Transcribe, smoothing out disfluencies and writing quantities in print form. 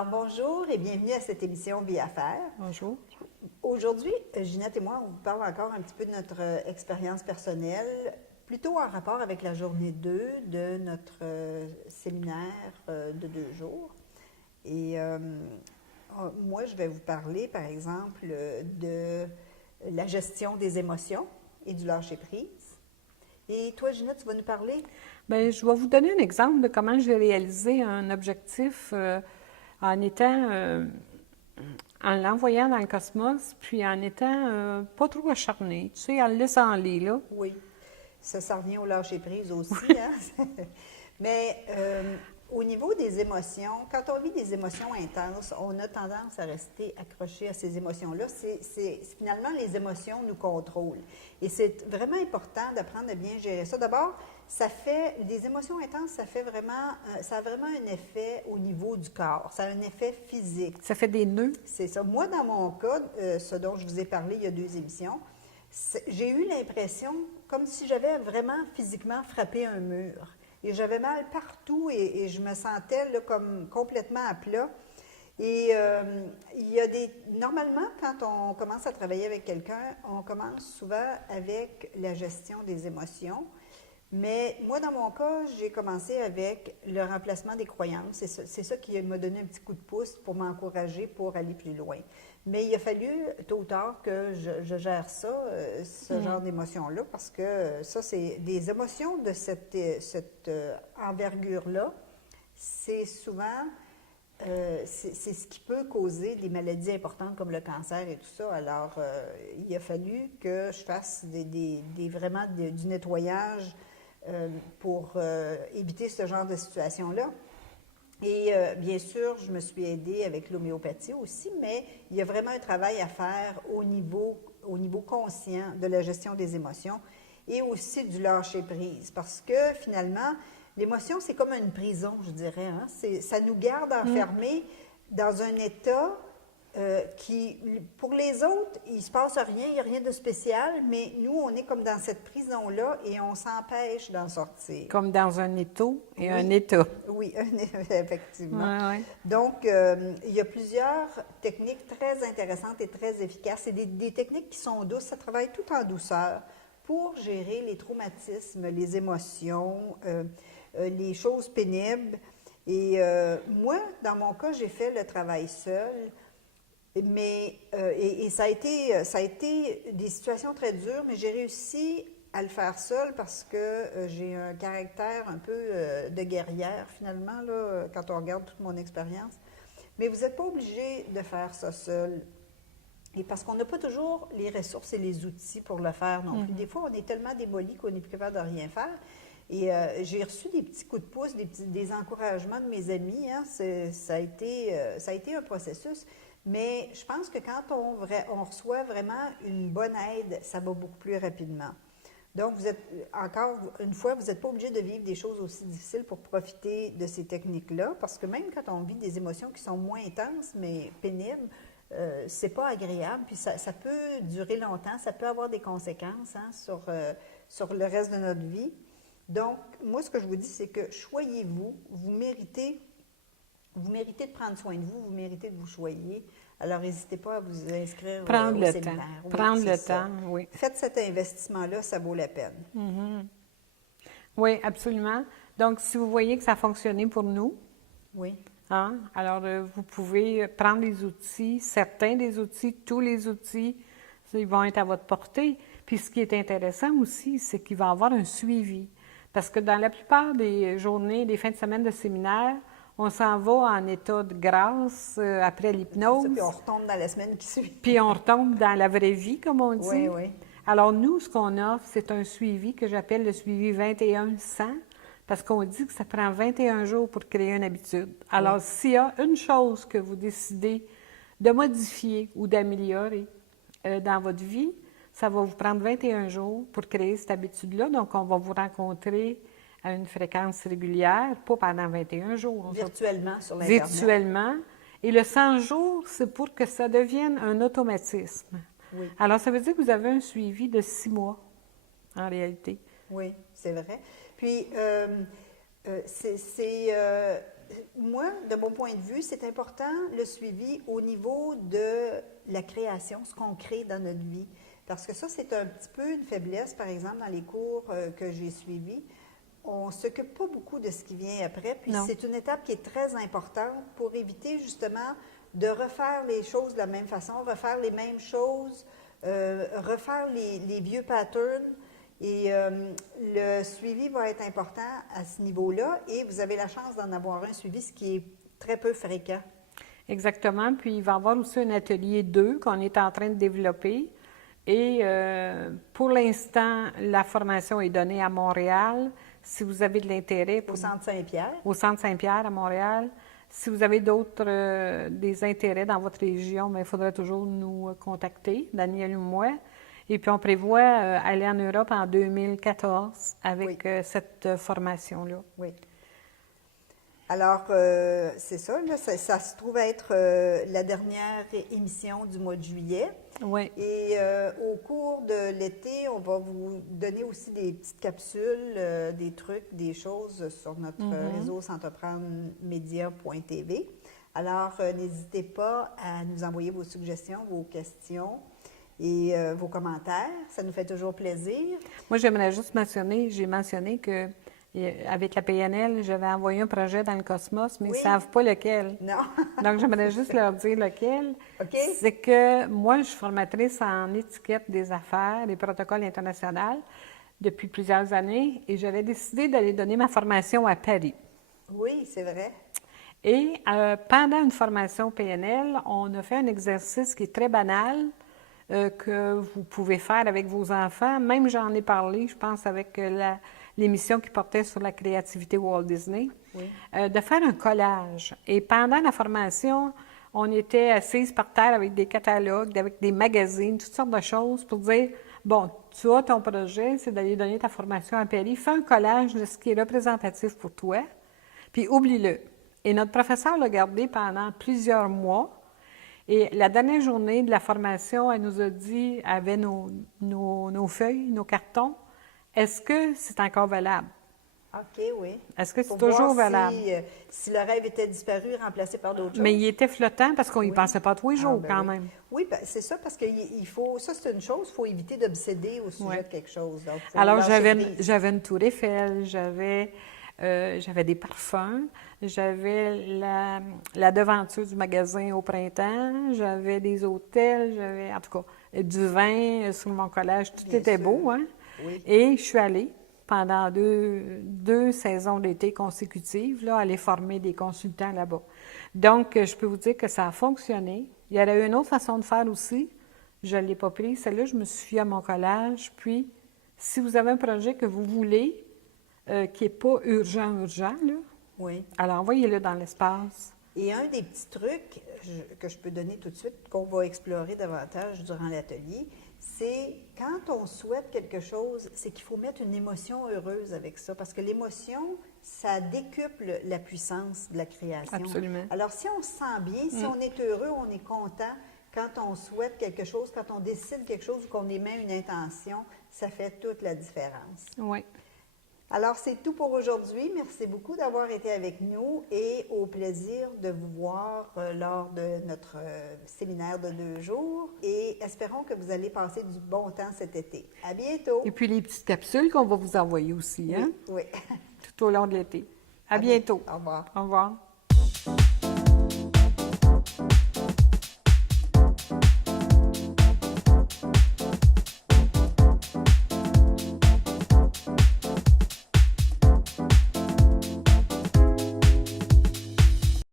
Alors, bonjour et bienvenue à cette émission Vie à faire. Bonjour. Aujourd'hui, Ginette et moi, on vous parle encore un petit peu de notre expérience personnelle, plutôt en rapport avec la journée 2 de notre séminaire de 2 jours. Et moi, je vais vous parler, par exemple, de la gestion des émotions et du lâcher-prise. Et toi, Ginette, tu vas nous parler? Bien, je vais vous donner un exemple de comment j'ai réalisé un objectif en l'envoyant dans le cosmos, puis en étant pas trop acharnée, tu sais, en le laissant aller, là. Oui, ça revient au lâcher-prise aussi, hein? Mais au niveau des émotions, quand on vit des émotions intenses, on a tendance à rester accroché à ces émotions-là. Finalement, les émotions nous contrôlent. Et c'est vraiment important d'apprendre à bien gérer ça. D'abord, des émotions intenses, ça a vraiment un effet au niveau du corps. Ça a un effet physique. Ça fait des nœuds. C'est ça. Moi, dans mon cas, ce dont je vous ai parlé il y a 2 émissions, j'ai eu l'impression comme si j'avais vraiment physiquement frappé un mur. Et j'avais mal partout et je me sentais là, comme complètement à plat. Et normalement, quand on commence à travailler avec quelqu'un, on commence souvent avec la gestion des émotions. Mais moi, dans mon cas, j'ai commencé avec le remplacement des croyances. C'est ça qui m'a donné un petit coup de pouce pour m'encourager pour aller plus loin. Mais il a fallu, tôt ou tard, que je gère ça, ce genre d'émotions-là, parce que ça, c'est des émotions de cette envergure-là. C'est souvent, c'est ce qui peut causer des maladies importantes comme le cancer et tout ça. Alors, il a fallu que je fasse vraiment du nettoyage pour éviter ce genre de situation-là. Et bien sûr, je me suis aidée avec l'homéopathie aussi, mais il y a vraiment un travail à faire au niveau conscient de la gestion des émotions et aussi du lâcher-prise. Parce que finalement, l'émotion, c'est comme une prison, je dirais. Hein? Ça nous garde enfermés dans un état qui, pour les autres, il ne se passe rien, il n'y a rien de spécial, mais nous, on est comme dans cette prison-là et on s'empêche d'en sortir. Comme dans un étau et Oui. un état. Oui, effectivement. Ouais. Donc, il y a plusieurs techniques très intéressantes et très efficaces. C'est des techniques qui sont douces, ça travaille tout en douceur pour gérer les traumatismes, les émotions, les choses pénibles. Et moi, dans mon cas, j'ai fait le travail seul. Mais, ça a été des situations très dures, mais j'ai réussi à le faire seule parce que j'ai un caractère un peu de guerrière, finalement, là, quand on regarde toute mon expérience. Mais vous n'êtes pas obligé de faire ça seul. Et parce qu'on n'a pas toujours les ressources et les outils pour le faire non plus. Des fois, on est tellement démoli qu'on n'est plus capable de rien faire. Et j'ai reçu des petits coups de pouce, des encouragements de mes amis. Hein. Ça a été un processus. Mais je pense que quand on reçoit vraiment une bonne aide, ça va beaucoup plus rapidement. Donc, encore une fois, vous n'êtes pas obligé de vivre des choses aussi difficiles pour profiter de ces techniques-là, parce que même quand on vit des émotions qui sont moins intenses, mais pénibles, c'est pas agréable, puis ça peut durer longtemps, ça peut avoir des conséquences hein, sur le reste de notre vie. Donc, moi, ce que je vous dis, c'est que choyez-vous, vous méritez de prendre soin de vous, vous méritez de vous choyer. Alors, n'hésitez pas à vous inscrire Prendre au le séminaire. temps. Oui, Prendre le ça. temps, oui. Faites cet investissement-là, ça vaut la peine. Oui, absolument. Donc, si vous voyez que ça a fonctionné pour nous, Oui. hein, alors vous pouvez prendre les outils, certains des outils, tous les outils, ils vont être à votre portée. Puis, ce qui est intéressant aussi, c'est qu'il va y avoir un suivi. Parce que dans la plupart des journées, des fins de semaine de séminaire, on s'en va en état de grâce après l'hypnose. Puis on retombe dans la semaine qui suit. Puis on retombe dans la vraie vie, comme on dit. Oui, oui. Alors nous, ce qu'on offre, c'est un suivi que j'appelle le suivi 21-100, parce qu'on dit que ça prend 21 jours pour créer une habitude. Alors, s'il y a une chose que vous décidez de modifier ou d'améliorer dans votre vie, ça va vous prendre 21 jours pour créer cette habitude-là. Donc, on va vous rencontrer à une fréquence régulière, pas pendant 21 jours. Virtuellement sur l'Internet. Virtuellement. Et le 100 jours, c'est pour que ça devienne un automatisme. Oui. Alors, ça veut dire que vous avez un suivi de 6 mois, en réalité. Oui, c'est vrai. Puis, moi, de mon point de vue, c'est important le suivi au niveau de la création, ce qu'on crée dans notre vie. Parce que ça, c'est un petit peu une faiblesse, par exemple, dans les cours que j'ai suivis. On ne s'occupe pas beaucoup de ce qui vient après, puis Non. c'est une étape qui est très importante pour éviter justement de refaire les choses de la même façon, refaire les mêmes choses, refaire les vieux patterns. Et le suivi va être important à ce niveau-là et vous avez la chance d'en avoir un suivi, ce qui est très peu fréquent. Exactement. Puis, il va y avoir aussi un atelier 2 qu'on est en train de développer. Et pour l'instant, la formation est donnée à Montréal. Si vous avez de l'intérêt... Au Centre Saint-Pierre. Au Centre Saint-Pierre à Montréal. Si vous avez d'autres des intérêts dans votre région, bien, il faudra toujours nous contacter, Daniel ou moi. Et puis, on prévoit aller en Europe en 2014 avec cette formation-là. Oui. Alors, c'est ça, là, ça se trouve être la dernière émission du mois de juillet. Oui. Et au cours de l'été, on va vous donner aussi des petites capsules, des trucs, des choses sur notre réseau centreprendre-media.tv. Alors, n'hésitez pas à nous envoyer vos suggestions, vos questions et vos commentaires. Ça nous fait toujours plaisir. Moi, j'aimerais juste mentionner, j'ai mentionné que avec la PNL, j'avais envoyé un projet dans le cosmos, mais ils ne savent pas lequel. Non. Donc, j'aimerais juste leur dire lequel. OK. C'est que moi, je suis formatrice en étiquette des affaires, des protocoles internationaux depuis plusieurs années et j'avais décidé d'aller donner ma formation à Paris. Oui, c'est vrai. Et pendant une formation PNL, on a fait un exercice qui est très banal que vous pouvez faire avec vos enfants. Même j'en ai parlé, je pense, avec l'émission qui portait sur la créativité Walt Disney, de faire un collage. Et pendant la formation, on était assises par terre avec des catalogues, avec des magazines, toutes sortes de choses pour dire, bon, tu as ton projet, c'est d'aller donner ta formation à Paris, fais un collage de ce qui est représentatif pour toi, puis oublie-le. Et notre professeur l'a gardé pendant plusieurs mois. Et la dernière journée de la formation, elle nous a dit, elle avait nos feuilles, nos cartons, est-ce que c'est encore valable? OK, oui. Est-ce que c'est toujours valable? Si le rêve était disparu, remplacé par d'autres choses. Mais il était flottant parce qu'on n'y pensait pas tous les jours quand même. Oui, ben, c'est ça, parce qu'il faut, ça c'est une chose, il faut éviter d'obséder au sujet de quelque chose. Donc, alors, j'avais une tour Eiffel, j'avais des parfums, j'avais la devanture du magasin au printemps, j'avais des hôtels, j'avais en tout cas du vin sur mon collage, tout était beau, hein? Oui. Et je suis allée pendant deux saisons d'été consécutives, là, aller former des consultants là-bas. Donc, je peux vous dire que ça a fonctionné. Il y aurait une autre façon de faire aussi. Je ne l'ai pas prise. Celle-là, je me suis fiée à mon collage. Puis, si vous avez un projet que vous voulez, qui n'est pas urgent, là, alors envoyez-le dans l'espace. Et un des petits trucs que je peux donner tout de suite, qu'on va explorer davantage durant l'atelier, c'est quand on souhaite quelque chose, c'est qu'il faut mettre une émotion heureuse avec ça, parce que l'émotion, ça décuple la puissance de la création. Absolument. Alors, si on se sent bien, si on est heureux, on est content, quand on souhaite quelque chose, quand on décide quelque chose ou qu'on émet une intention, ça fait toute la différence. Oui. Alors, c'est tout pour aujourd'hui. Merci beaucoup d'avoir été avec nous et au plaisir de vous voir lors de notre séminaire de 2 jours. Et espérons que vous allez passer du bon temps cet été. À bientôt! Et puis les petites capsules qu'on va vous envoyer aussi, hein? Oui. Tout au long de l'été. À bientôt. Au revoir. Au revoir.